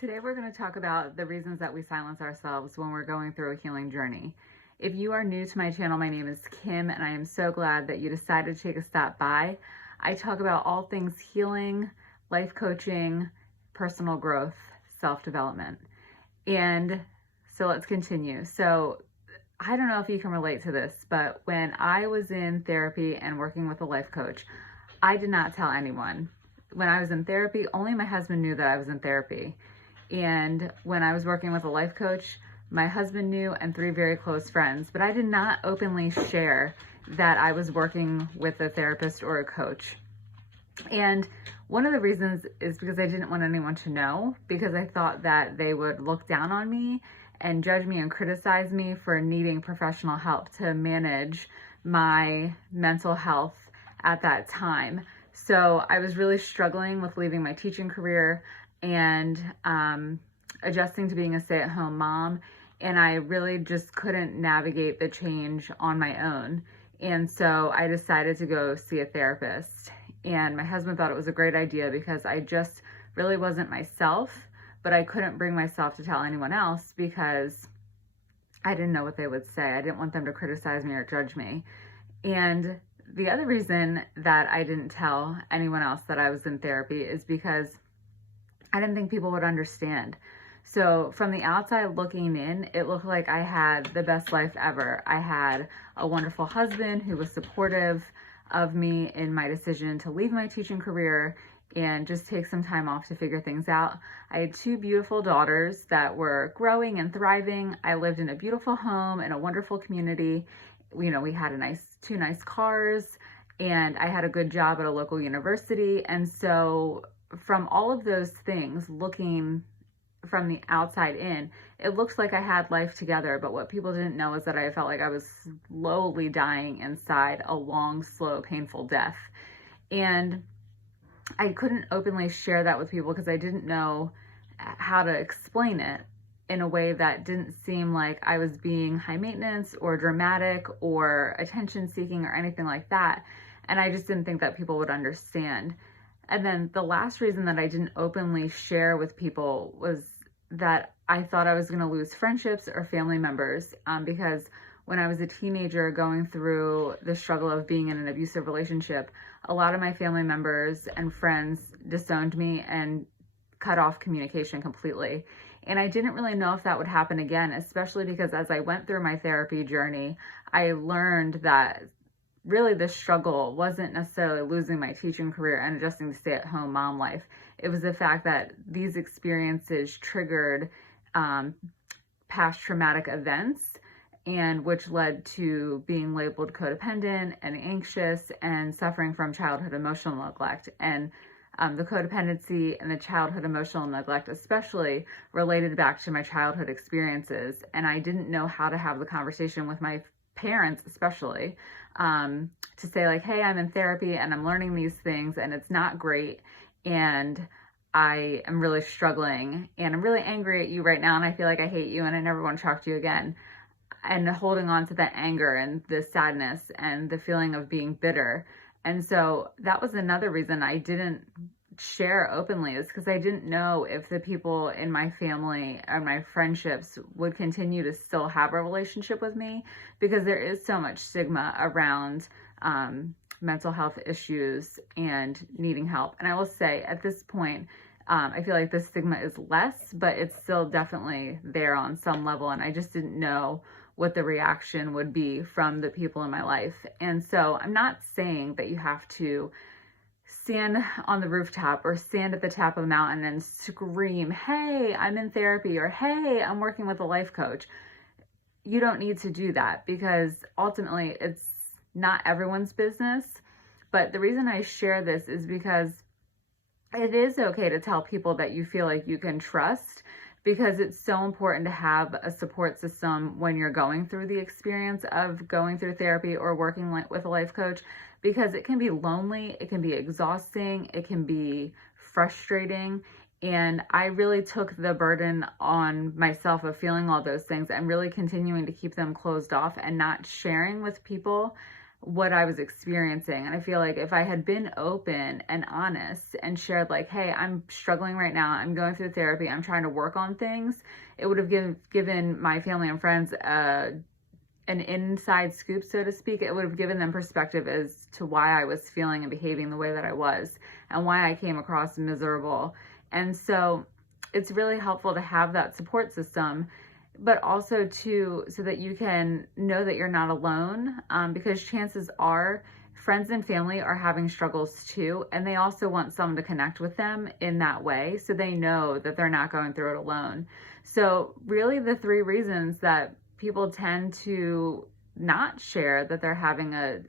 Today we're going to talk about the reasons that we silence ourselves when we're going through a healing journey. If you are new to my channel, my name is Kim, and I am so glad that you decided to take a stop by. I talk about all things healing, life coaching, personal growth, self-development. And so let's continue. So I don't know if you can relate to this, but when I was in therapy and working with a life coach, I did not tell anyone. When I was in therapy, only my husband knew that I was in therapy. And when I was working with a life coach, my husband knew and 3 very close friends, but I did not openly share that I was working with a therapist or a coach. And one of the reasons is because I didn't want anyone to know, because I thought that they would look down on me and judge me and criticize me for needing professional help to manage my mental health at that time. So I was really struggling with leaving my teaching career and adjusting to being a stay-at-home mom, and I really just couldn't navigate the change on my own. And so I decided to go see a therapist, and my husband thought it was a great idea because I just really wasn't myself, but I couldn't bring myself to tell anyone else because I didn't know what they would say. I didn't want them to criticize me or judge me. And the other reason that I didn't tell anyone else that I was in therapy is because I didn't think people would understand. So from the outside looking in, it looked like I had the best life ever. I had a wonderful husband who was supportive of me in my decision to leave my teaching career and just take some time off to figure things out. I had 2 beautiful daughters that were growing and thriving. I lived in a beautiful home in a wonderful community. You know, we had 2 nice cars, and I had a good job at a local university. And so from all of those things, looking from the outside in, it looked like I had life together, but what people didn't know is that I felt like I was slowly dying inside a long, slow, painful death. And I couldn't openly share that with people because I didn't know how to explain it in a way that didn't seem like I was being high maintenance or dramatic or attention seeking or anything like that. And I just didn't think that people would understand. And then the last reason that I didn't openly share with people was that I thought I was going to lose friendships or family members, because when I was a teenager going through the struggle of being in an abusive relationship, a lot of my family members and friends disowned me and cut off communication completely. And I didn't really know if that would happen again, especially because as I went through my therapy journey, I learned that really the struggle wasn't necessarily losing my teaching career and adjusting to stay-at-home mom life. It was the fact that these experiences triggered past traumatic events, and which led to being labeled codependent and anxious and suffering from childhood emotional neglect. And the codependency and the childhood emotional neglect especially related back to my childhood experiences. And I didn't know how to have the conversation with my parents, especially, to say like, hey, I'm in therapy and I'm learning these things and it's not great, and I am really struggling and I'm really angry at you right now and I feel like I hate you and I never want to talk to you again. And holding on to that anger and the sadness and the feeling of being bitter. And so that was another reason I didn't share openly, is because I didn't know if the people in my family or my friendships would continue to still have a relationship with me, because there is so much stigma around mental health issues and needing help. And I will say at this point, I feel like the stigma is less, but it's still definitely there on some level. And I just didn't know what the reaction would be from the people in my life. And so I'm not saying that you have to stand on the rooftop or stand at the top of a mountain and scream, hey, I'm in therapy, or hey, I'm working with a life coach. You don't need to do that, because ultimately it's not everyone's business. But the reason I share this is because it is okay to tell people that you feel like you can trust, because it's so important to have a support system when you're going through the experience of going through therapy or working with a life coach, because it can be lonely, it can be exhausting, it can be frustrating. And I really took the burden on myself of feeling all those things and really continuing to keep them closed off and not sharing with people what I was experiencing. And I feel like if I had been open and honest and shared like, hey, I'm struggling right now, I'm going through therapy, I'm trying to work on things, it would have given my family and friends an inside scoop, so to speak. It would have given them perspective as to why I was feeling and behaving the way that I was and why I came across miserable. And so it's really helpful to have that support system, but also so that you can know that you're not alone, because chances are friends and family are having struggles too, and they also want someone to connect with them in that way so they know that they're not going through it alone. So really the three reasons that people tend to not share that they're having a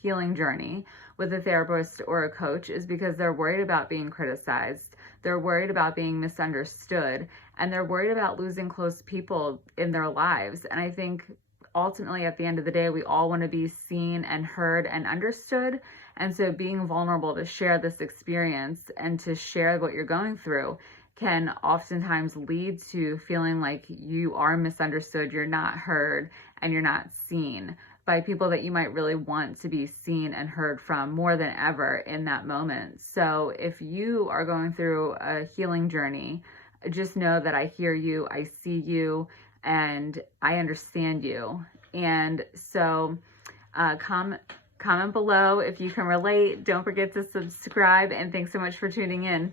healing journey with a therapist or a coach is because they're worried about being criticized, they're worried about being misunderstood, and they're worried about losing close people in their lives. And I think ultimately at the end of the day, we all want to be seen and heard and understood. And so being vulnerable to share this experience and to share what you're going through can oftentimes lead to feeling like you are misunderstood, you're not heard, and you're not seen by people that you might really want to be seen and heard from more than ever in that moment. So if you are going through a healing journey, just know that I hear you, I see you, and I understand you. And so comment below if you can relate. Don't forget to subscribe, and thanks so much for tuning in.